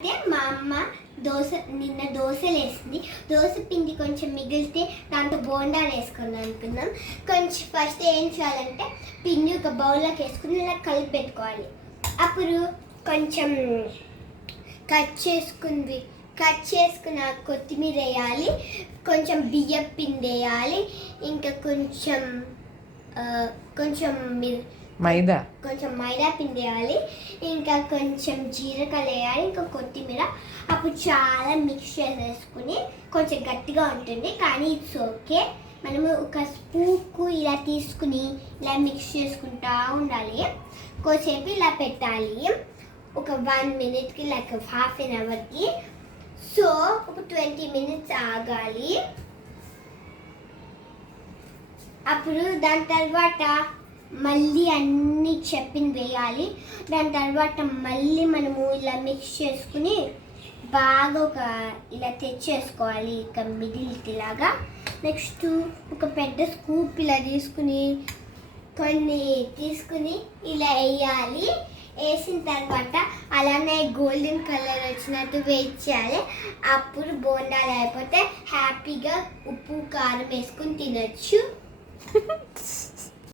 అంటే మా అమ్మ నిన్న దోశలు వేసింది. దోశ పిండి కొంచెం మిగిలితే దాంతో బోండాలు వేసుకొని అనుకున్నాం. కొంచెం ఫస్ట్ ఏం చేయాలంటే పిండి ఒక బౌల్లోకి వేసుకుని ఇలా కలిపి పెట్టుకోవాలి. అప్పుడు కొంచెం కట్ చేసుకున్న కొత్తిమీర వేయాలి, కొంచెం బియ్యం పిండి వేయాలి, ఇంకా కొంచెం మైదా పిండి వేయాలి, ఇంకా కొంచెం జీలకర్ర వేయాలి, ఇంకా కొత్తిమీర. అప్పుడు చాలా మిక్స్ చేసేసుకుని కొంచెం గట్టిగా ఉంటుంది కానీ ఇట్స్ ఓకే. మనము ఒక స్పూన్కు ఇలా తీసుకుని ఇలా మిక్స్ చేసుకుంటూ ఉండాలి. కొంచెంసేపు ఇలా పెట్టాలి, ఒక 1 minute లైక్ హాఫ్ అన్ అవర్కి. సో ఒక 20 minutes ఆగాలి. అప్పుడు దాని తర్వాత మళ్ళీ అన్నీ చెప్పింది వేయాలి. దాని తర్వాత మళ్ళీ మనము ఇలా మిక్స్ చేసుకుని బాగా ఇలా తెచ్చేసుకోవాలి, ఇక మిగిలిలాగా. నెక్స్ట్ ఒక పెద్ద స్కూప్ ఇలా తీసుకుని ఇలా వేయాలి. వేసిన తర్వాత అలానే గోల్డెన్ కలర్ వచ్చినట్టు వెయిట్ చేయాలి. అప్పుడు బోండాలు అయిపోతే హ్యాపీగా ఉప్పు కారం వేసుకుని తినచ్చు.